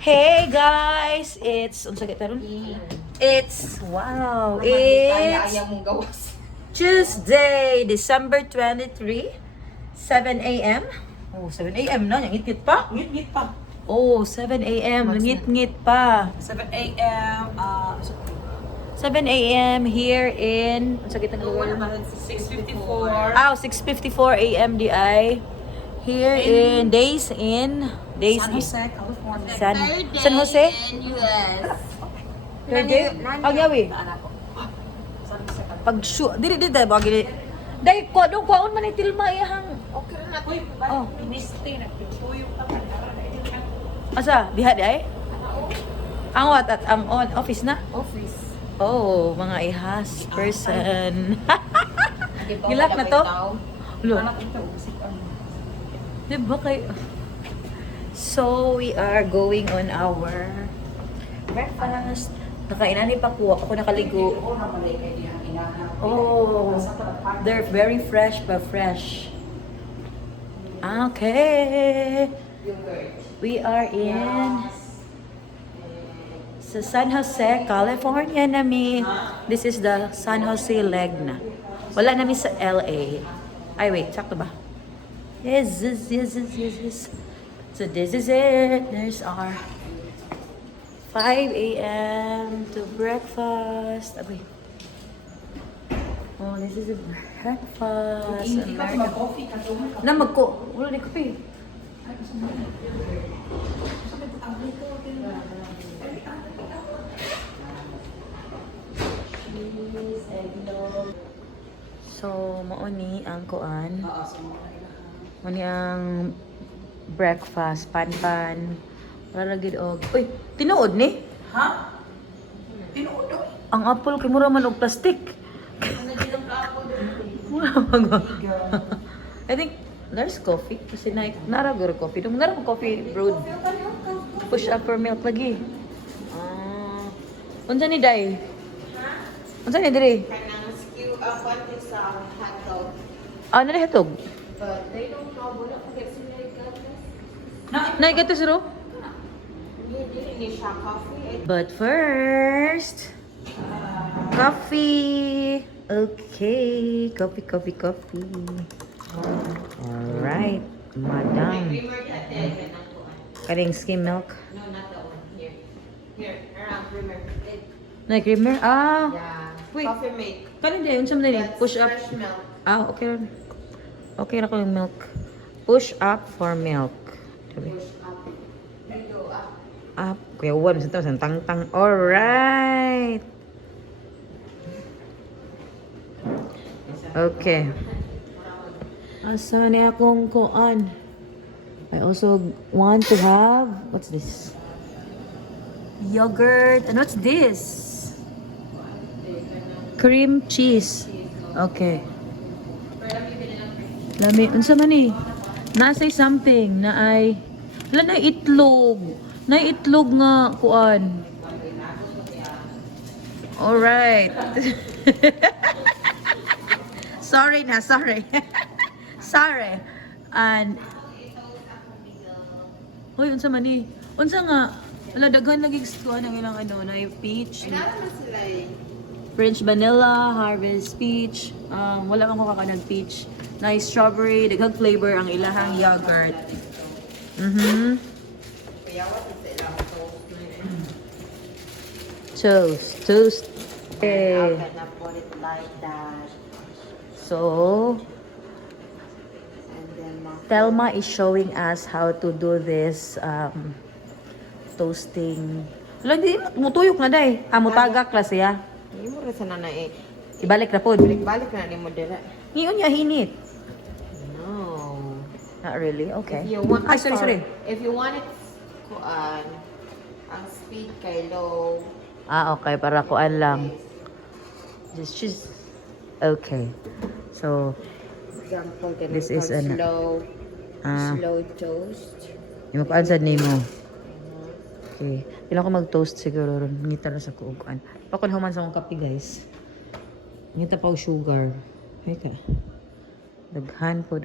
Hey guys, it's unsa kita ron? It's wow, it's Tuesday, December 23, 7 a.m. Oh, 7 a.m. na, yung ngit pa. Ngit pa. Oh, 7 a.m. Ngit pa. 7 a.m. 7 a.m. here in unsa kita lugar? 6:54. Oh, 6:54 a.m. DI. Here in San Jose, California. San Jose? US. Third day? Ang yawi. Anak ko. San Jose, California. Pag dili bagi. Dai ko dong kwaon man itilma iyang. Okay na na. Uy, Oh. piniste na. Pintuyo pa man. Asa diha di ay? Ang what at ang office na? Office. Oh, mga ihas person. Gilak na to? Lo. Anak ito. Diba kay So we are going on our breakfast. Nakainan ni Pakuha. Ako nakaligo. Oh, they're very fresh but fresh. Okay. We are in sa San Jose, California nami. This is the San Jose leg na. Wala nami sa LA. Ay wait, sakto ba? Yes. So this is it. There's our 5 a.m. to breakfast. Abay. Oh, this is a breakfast. Hindi ka mag-coffee ka doon. Na magko. Wala ni kape. Cheese, eggnog. So, mauni ang kuan. Mauni ang breakfast, pan-pan. Wala lagi og. Uy, tinuod ni? Ha? Tinuod daw. Ang apple kay mura man og plastic. Mura mag. I think there's coffee kasi nara coffee. Dong nara coffee brewed. Push up for milk lagi. Unsa ni day? Unsa ni diri? Kanang skew up what is hotdog. Ano ni hatog? But they don't know wala ko kasi got this. Naigatos ro? Hindi siya coffee. But first, coffee. Okay, coffee. Alright, madam. Creamer that day kanang kuan. Karing skim milk. No, not that one. Here, around creamer. Creamer? Ah, Yeah. Wait. Coffee make. kanin din. Unsa man din? That's Push up. fresh milk. Ah, okay ron. Okay na ko yung milk. Push up for milk. Sabi. Push up. You go up. Up. Kuya Juan, sa tang-tang. Alright. Okay. Asa ni akong kuan? I also want to have, what's this? Yogurt. And what's this? Cream cheese. Okay. Lami, unsa man ni? Nasay something na ay wala na itlog. Na itlog nga kuan. Alright. Sorry. Sorry. And hoy, unsa man ni? Unsa nga? Wala daghan lagi kuan ang ilang ano na peach. Kailangan na sila eh. French vanilla, harvest peach. Wala man ko kakanang peach. Nice strawberry, daghang flavor ang ilahang yogurt. Kaya what is it? Toast. Okay. I'm gonna put it like that. So, And then Telma is showing us how to do this toasting. Wala, di mutuyok na day. Mutagak la siya. hindi mo rin sana na eh. Ibalik na po. Balik na ni mo dira. Ngayon niya hinit. No. Not really. Okay. If you want, Ay, sorry. If you want it, kuan, ang speed kay low. Okay. Para kuan lang. Just okay. So, Example, ganun This is pag an- slow toast. yung makaansan ni mo. Okay. Kailan ko mag-toast siguro ron. Ngita na sa kuukuan. Pakunhuman sa akong kape, guys. Ngita pa og sugar. Ay ka. Daghan po.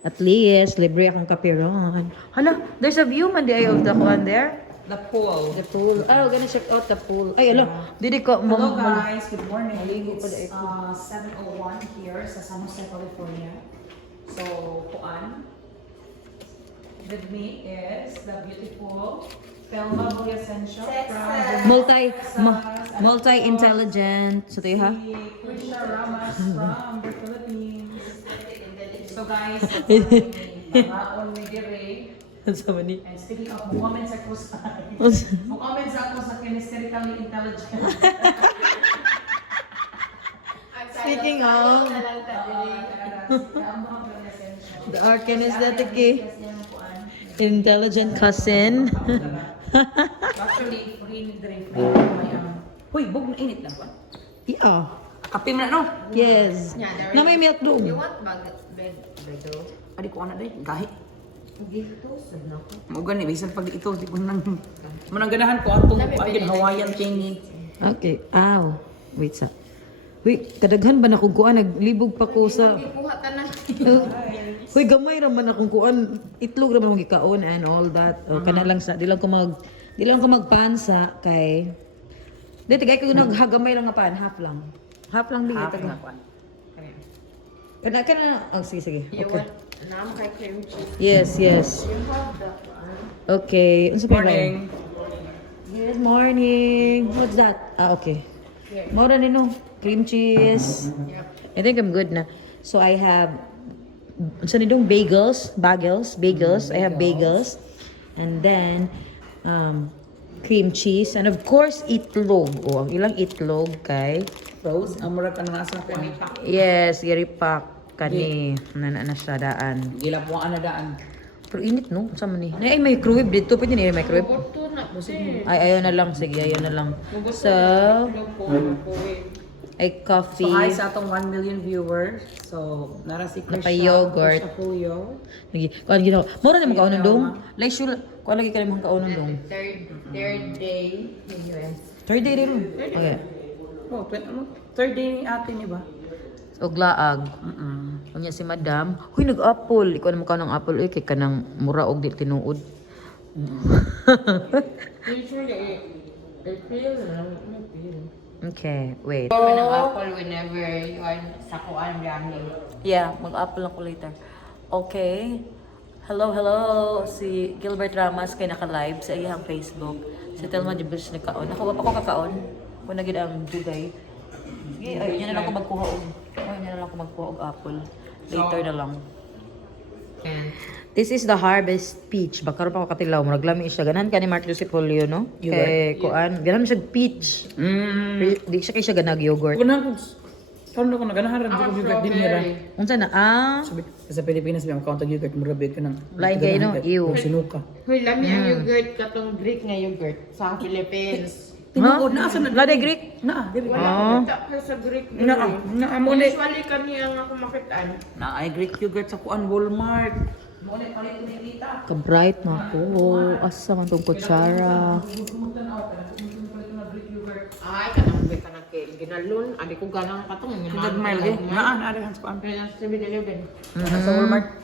At least, libre akong kapiron. Hala, there's a view man di ay of the one there. The pool. The pool. Oh, gonna check out the pool. Ay, alo. Didi ko. Hello guys, good morning. Maligo pa It's dahil. 7:01 here sa San Jose, California. So, kuan. With me is the beautiful Thelma Villasencio from Multi-intelligent. So, tayo ha? si Krisha Ramas from the Philippines. So guys, mga on ni Dire. Sama ni. And speaking of comments ako sa comments ako sa kinesterically intelligent. Speaking of, the our kinesthetic intelligent cousin. Actually, free drink na may Hoy, bug na init lang ba? Yeah. Kape mo na no? Yes. Na may milk doon. You want bedo? Adi ko ana day, gahi. Dito, sad na ko. Mo gani bisan pag ito di ko nang manangganahan ko atong agin Hawaiian thingy. Okay. Ow. Wait sa. Wait, kadaghan ba na kung kuan naglibog pa ko sa Kuha ka na. Hoy, gamay ra man akong kuan, itlog ra man akong gikaon and all that. O kana lang sa di lang ko magpansa kay Dito kay ko naghagamay lang nga pan, half lang. Half lang bigay Half taga. na kuan. Kana sige. You Okay. want nam kay cream cheese? Yes. You have that one. Okay. Unsa pa Morning. Good morning. What's that? Ah, okay. Mora nino, cream cheese. Yep. I think I'm good na. So I have unsa nidong bagels. I have bagels. And then cream cheese and of course itlog. Oh, ang ilang itlog kay Rose, amura ka na nasa kuan. yes, giripak kani na siya daan. Gila po ana daan. Pero init no, sa man ni. Nay may microwave dito, pwede ni microwave. Boto na kasi. Ay ayaw na lang, sige, ayaw na lang. So, ay coffee. So hi sa atong 1 million viewers. So nara si Krisha. Napa-yogurt. Krisha Puyo. Lagi, kuan ginawa. Mura na mo kaunon dong. Like sure, kuan lagi ka namang kaunon dong. Third day in US. Third day rin. Okay. Oh, third day ni ate ni ba? Og laag. Unya si Madam, huy nag-apple. Ikaw naman ka ng apple kay kanang mura og di tinuod. Usually, I feel Okay, wait. Or ng apple whenever you are sa kuan ramen. Yeah, mag-apple ako later. Okay. Hello. Si Gilbert Ramas kay naka-live sa iyang Facebook. Si Telma Jibus nagkaon. Ako ba pa ko kakaon? Kung nagid ang dugay. Sige, ayun niya na lang ako magkuha og. Ayun niya na lang ako magkuha og apple. Later na lang. This is the harvest peach. Baka ro pa ko katilaw. Murag lami siya. Ganan ka ni Mark Joseph Julio, no? Kay kuan. Ganan siya peach. Di siya kay siya ganag yogurt. Kuna ko. Karon ko naganahan ra ko yogurt din nira. Unsa na? Sabi sa Pilipinas may account ng yogurt mura big ka nang. Lain kayo, no? Ew. Sinuka. Hoy, lami ang yogurt katong Greek nga yogurt sa Philippines. Tinuod na asa na. Lade Greek? Na, diri. Wala kita ka sa Greek. Na amo ni. Usually kami ang ako makitaan. Na ay Greek yogurt sa kuan Walmart. Mo ni palit ni kita. Ka-bright na ako. Asa man tong kutsara. Ay, kanang may kanang kay ginalon. Adi ko ganang katong Nagmail gi. Naan ari hans kuan. Kaya sa 7-Eleven. Sa Walmart.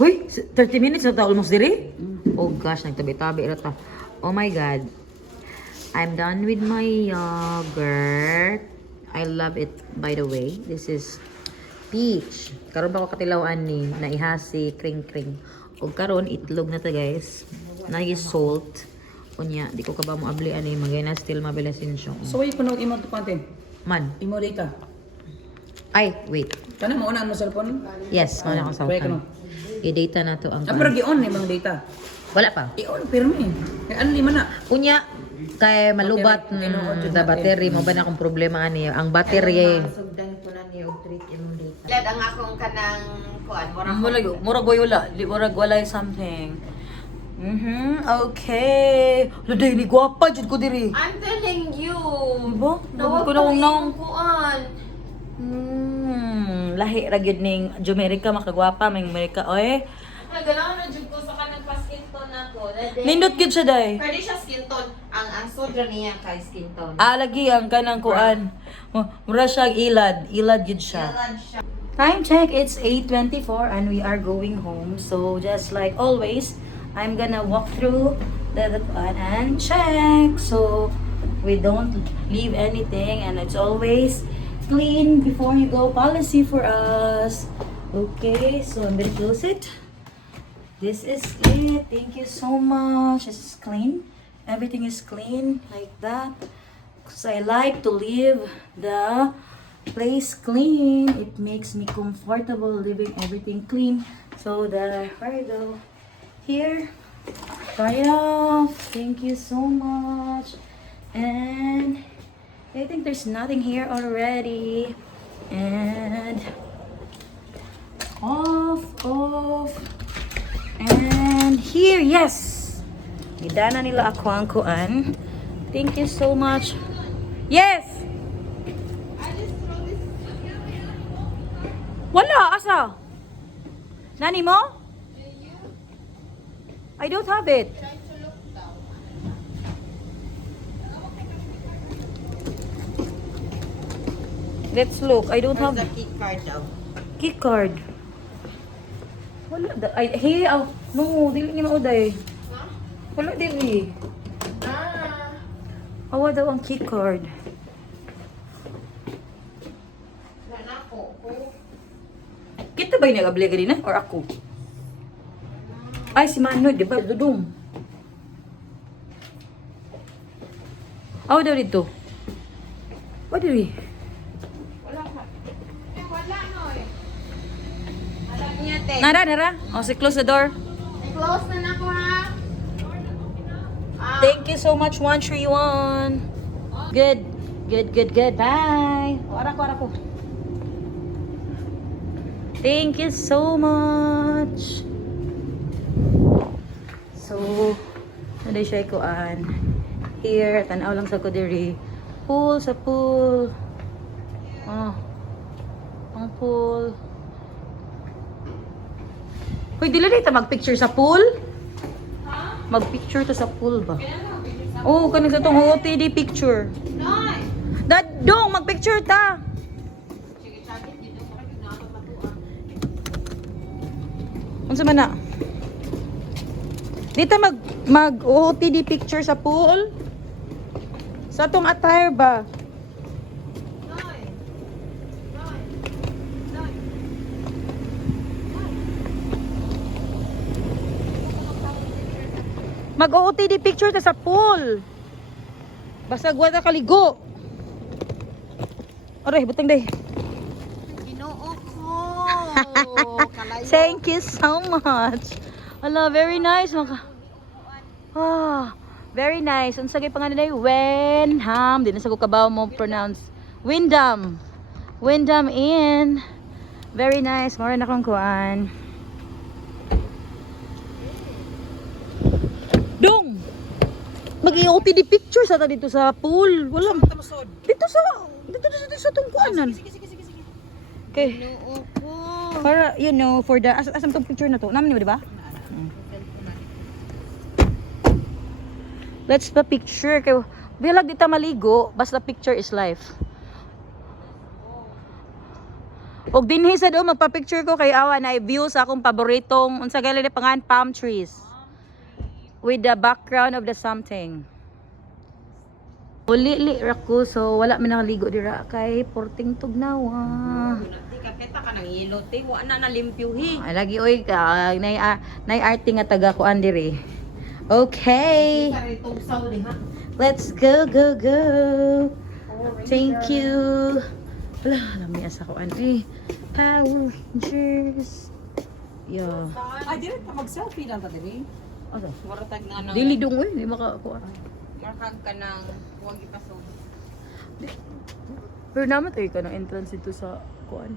Huy, 30 minutes na ta almost diri? Oh gosh, nagtabi-tabi ra ta. Oh my god. I'm done with my yogurt. I love it, by the way. This is peach. Karon pa ko katilawaan ni naihasi kring-kring. O karon itlog na ta guys. Nagi salt. Unya, di ko ka ba mo abli ani magay na still mabelasin siya. So wait kuno imo to content. Man. Imo data. Ay, wait. Kana mo una mo cellphone? Yes, mana ko sa Pwede ka no. I-data na to ang Ah, pero gi-on ni mga data. wala pa. I-on pirmi. Kay anli man na. Unya, kay malubat da battery mo ba na akong problema ani ang battery Sugdan ko na niyo treat imong data. Lad ang akong kanang kuan murag wala di murag walay something okay laday ni gwapa jud ko diri I'm telling you. ba Nawag ko na ko nang kuan. lahi ra gyud ning Jamaica makagwapa may Amerika oy Naganaw na jud ko sa kanang skin tone nako. nindot gyud siya day Pwede siya skin tone. Ang sodra niya kay skin tone. lagi ang kanang kuan mura siya ilad gyud siya Kailan siya. Time check, it's 8:24 and we are going home. So just like always, I'm gonna walk through the and check. So we don't leave anything and it's always clean before you go policy for us. Okay, so I'm gonna close it. This is it. Thank you so much. It's clean. Everything is clean like that. Because I like to leave the place clean. It makes me comfortable leaving everything clean. So the where I go here. Kaya, thank you so much. And I think there's nothing here already. And off. And here, yes. Gidana nila ako ang kuan. Thank you so much. Yes. Wala, asa? Nani mo? I don't have it. Let's look. I don't have Where's the key card daw? key card. Wala da. Ay, hey, oh. No, dili ni mauday. Wala dili. Awa daw ang key card. Wala ko. Kita ba yung nag-abli ganina? Or ako? Ay, si Manoy, di ba? Dudong. Awa daw dito. What did we? Wala ka. Wala no eh. Wala niya te. Nara. Oh, si close the door. I-close na na ko ha. Thank you so much, 131. Good. Bye. Ara ko. Thank you so much. So, naday siya kuan. Here, tanaw lang sa ko diri. Pool sa pool. Oh. Ang pool. Hoy, dili ta mag-picture sa pool? Mag-picture to sa pool ba? Oo, kanig sa tong OOTD picture. Noy. Dong, mag-picture ta. Sige, sabi dito ko kay ginagawa matuan. Unsa man na? Dito mag OOTD picture sa pool. Sa tong attire ba? Noy. Mag OOTD picture ta sa pool. Basag wala kaligo. Aray, butang day. Ginoo ko. Kalayo. Thank you so much. Ala, very nice. Very nice. Unsa gay pangalan day? Wenham. Di na sa ko kabaw mo pronounce. Windham. Windham Inn. Very nice. Mara na kong kuan. Dong. Mag-OOTD picture sa ta dito sa pool. Wala. Dito sa tong kuanan. Sige. Okay. Ginoo ko. Para, you know, for the, asam tong picture na to. Naman niyo, di ba? Let's the picture. Kaya, bilag dito maligo, basta picture is life. Og dinhi sa do, magpa-picture ko kay awa na view sa akong paboritong, unsa gali ni pangan, palm trees. With the background of the something. Uli-li ko, so wala man nakaligo dira kay Porting Tugnawa. Di ka peta ka nang ilo te, wa na nalimpyuhi. Ay, lagi oy ka nay arte nga taga kuan diri. Okay. Kare tugsaw di ha. Let's go. Thank you. Wala, lami asa kuan Power Rangers. Yeah. Ay, di rin pa mag-selfie lang ta diri. Okay. Waratag na nang Dili dong di maka kuan. markag ka nang huwag ipasok. Pero naman tayo ka ng entrance dito sa kuan.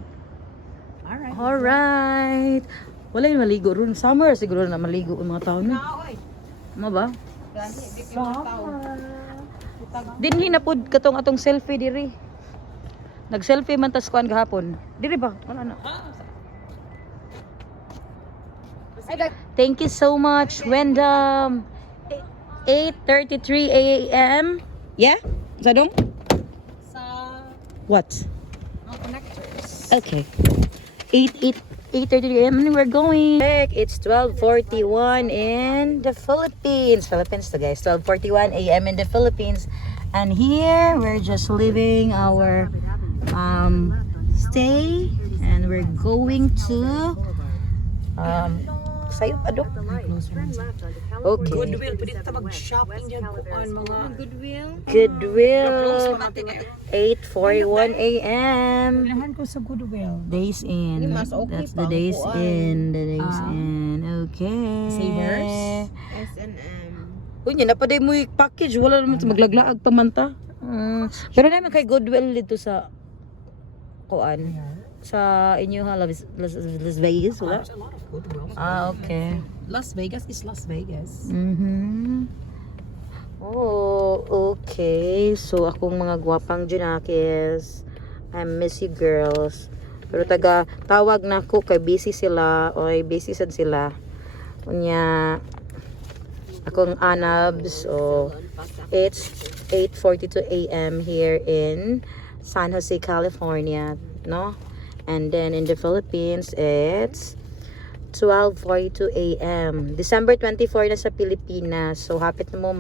Alright. Alright. Wala yung maligo ron. Summer siguro na maligo ang mga tao na. Oy. Ano ba? Gani, bigyan mo tao. Dinhi na pud katong atong selfie diri. Nag-selfie man tas kuan gahapon. Diri ba? Ano? Thank you so much, Wendam. 8:33 a.m. Yeah? Zadong? Sa What? mga connectors. Okay. 8:30 a.m. and we're going. It's 12:41 in the Philippines. Philippines to guys. 12:41 a.m. in the Philippines. And here we're just leaving our stay and we're going to sayo adok. Okay. Goodwill, pwede ta mag-shopping dyan kuan mga Goodwill. 8:41 a.m. Pinahan ko sa Goodwill. Days in. mas okay That's the pa days ang in. The days in. Okay. Savers? S&M. Uy, na pa day mo yung package. Wala naman sa maglaglaag pa man ta. Pero naman kay Goodwill dito sa kuan. Sa inyo ha, Las Vegas, wala? There's a lot of Goodwill. Okay. Las Vegas is Las Vegas. Oh, okay. So, akong mga gwapang Junakis, I miss you girls. Pero tawag na ako kay busy sila. Oy, busy sad sila. Kunya, akong anabs. Oh, it's 8:42 a.m. here in San Jose, California. No? And then in the Philippines, it's 12:42 a.m. December 24 na sa Pilipinas. So, hapit na mo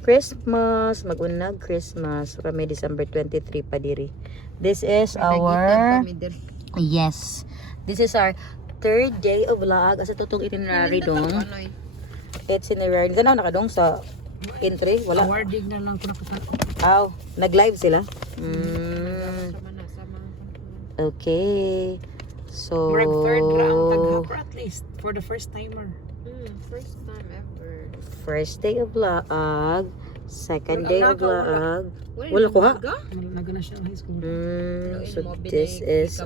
Christmas. Mag-unag Christmas. So, kami December 23 pa diri. This is our... Yes. This is our third day of vlog. Asa tutong itinerary dong. It's itinerary. Ganaw nakadong sa entry. Wala. Awarding na lang ko nakita. Aw, nag-live sila. Okay. So, Murag third ra ang taghapon at least for the first timer. First time ever. first day of vlog, second day of vlog. Wala ko ha. Nagana siya ang high school. So this is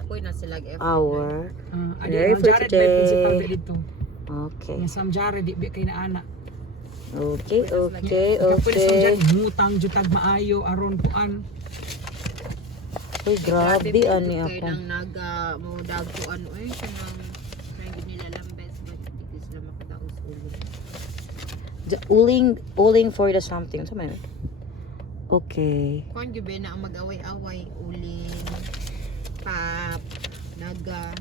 our Adi for Jared today. may principal dito. Okay. Nga Sam Jared di kay na ana. Okay. Pwede Sam Jared mutang jutag maayo aron kuan. Uy, grabe ani ako. Kaya nang naga mo dagko ano eh siya nang nila lambes but hindi sila makadaos ulo. The uling for the something. Sa man. Okay. Kuan gyud na ang mag-away-away uling pap naga.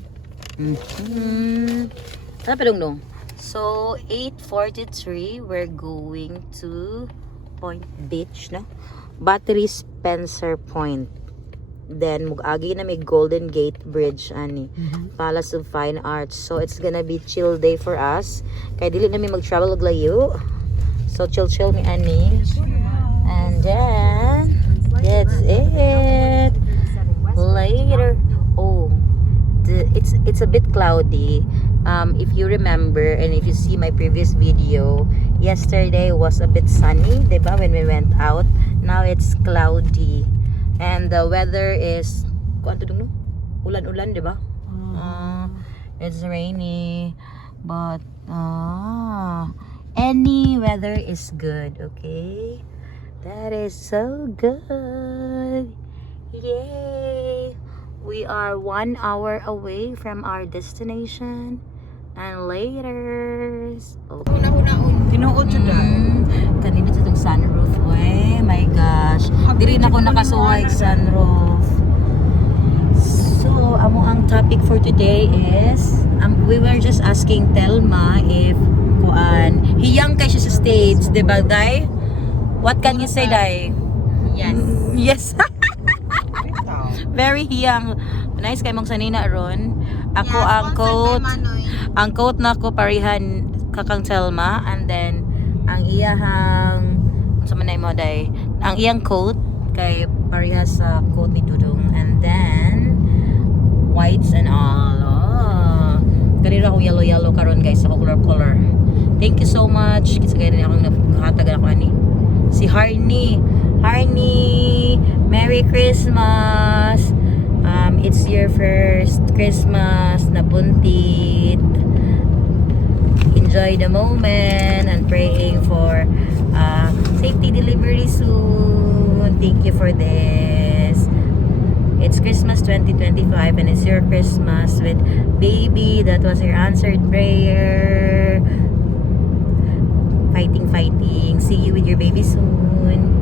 Ano pa dong? So 8:43 we're going to Point Beach, no? Battery Spencer Point. Then mugagi na may Golden Gate Bridge ani. Palace of Fine Arts. So it's gonna be chill day for us. Kay dili na mi mag-travel og layo. So chill mi ani. And then that's it. Later. Oh, it's a bit cloudy. If you remember and if you see my previous video, yesterday was a bit sunny, diba, when we went out. Now it's cloudy. And the weather is ulan-ulan, diba? It's rainy, but any weather is good, okay? That is so good. Yay! We are 1 hour away from our destination. And later. Okay. Una-unaon. Tinuod jud da. Kanina sa itong sunroof. Uy, my gosh. Di rin ako nakasuway sunroof. So, ang topic for today is, we were just asking Telma if, hiyang kay siya sa stage, diba, Day? What can you say, Day? Yes. Yes. Very hiyang. Nice kay mong sanina ron. Ako ang quote na ko parihan kakang Telma, and then ang iyahang sa manay mo day ang iyang quote kay parihas sa quote ni Dudong, and then whites and all. Kanina akong yellow karon guys, ako color. Thank you so much kasi kaya rin akong nakahatagan ako ani si Harney, Merry Christmas. It's your first Christmas na buntit. Enjoy the moment and praying for safety delivery soon. Thank you for this. It's Christmas 2025 and it's your Christmas with baby. That was your answered prayer. Fighting. See you with your baby soon.